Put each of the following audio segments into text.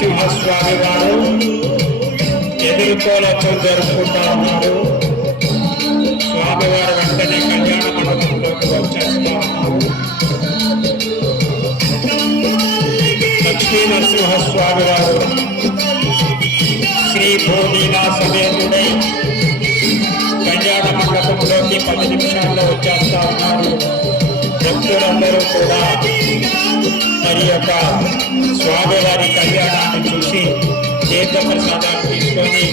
నరసింహస్వామి వారు ఎదుర్కోలతో జరుపుకుంటా ఉన్నారు. స్వామివారు వెంటనే కళ్యాణ మండపంలోకి వచ్చేస్తా ఉన్నారు. లక్ష్మీ నరసింహస్వామి వారు శ్రీ భూమిలా సమేతుడై కళ్యాణ మండపంలోకి 10 నిమిషాల్లో వచ్చేస్తా ఉన్నారు. భక్తులందరూ కూడా మరి యొక్క స్వామివారి కళ్యాణాన్ని చూసి తీర్థ ప్రసాదాన్ని తీసుకొని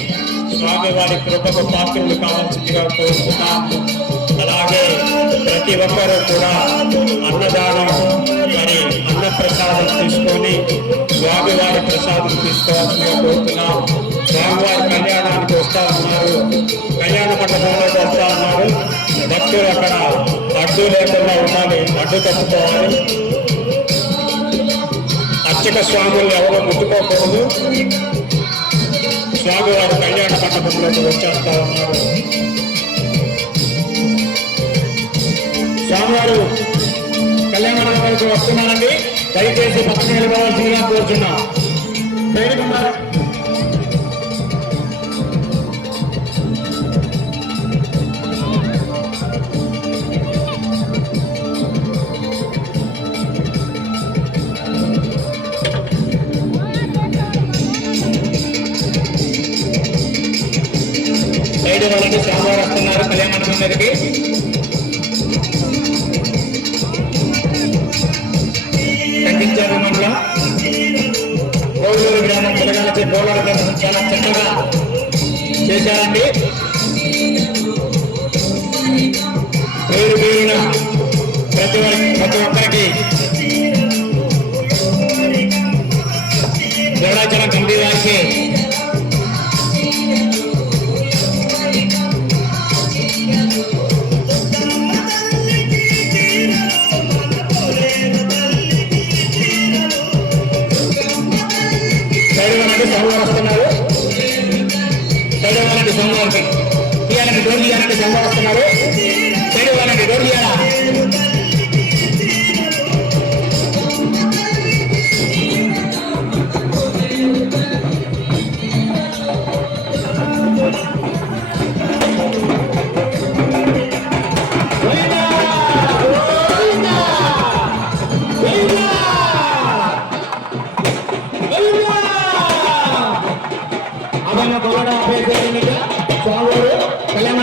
స్వామివారి కృపకు పాత్రలు కావాల్సిందిగా కోరుతున్నాం. అలాగే ప్రతి ఒక్కరూ కూడా అన్నదానం మరి అన్న ప్రసాదం తీసుకొని స్వామివారి ప్రసాదం తీసుకోవాల్సిందిగా కోరుతున్నాం. స్వామివారి కళ్యాణానికి వస్తా ఉన్నారు, కళ్యాణ మండపంలోకి వస్తా ఉన్నారు. భక్తులు అక్కడ అడ్డు లేకుండా ఉండాలి, అడ్డు తప్పుకోవాలి. అర్చక స్వాములు ఎవరో ముట్టుకోకూడదు. స్వామివారి కళ్యాణ మండపంలోకి వచ్చేస్తా ఉన్నారు. స్వామివారు కళ్యాణ మండపానికి వస్తున్నారండి. దయచేసి పక్కన నిలబడాల్సిందిగా కోరుచున్నాం. వాళ్ళకి స్వామివారు వస్తున్నారు కళ్యాణ మండపం మీదకి. కట్టించారు మండలం కోవూరు గ్రామం తెలంగాణ పోలాల గ్రామం చాలా చక్కగా చేశారండి. పేరు పేరున ప్రతి ఒక్కరికి గరుడాచలం కమిటీ వారికి స్వామివారు వస్తున్నారు. సైడ్ స్వామివారికి తీయాలండి, డోర్ తీయాలండి. స్వామివారు వస్తున్నారు. సైడ్ వాళ్ళండి, డోర్ తీయాలా. స్వామివారు కళ్యాణ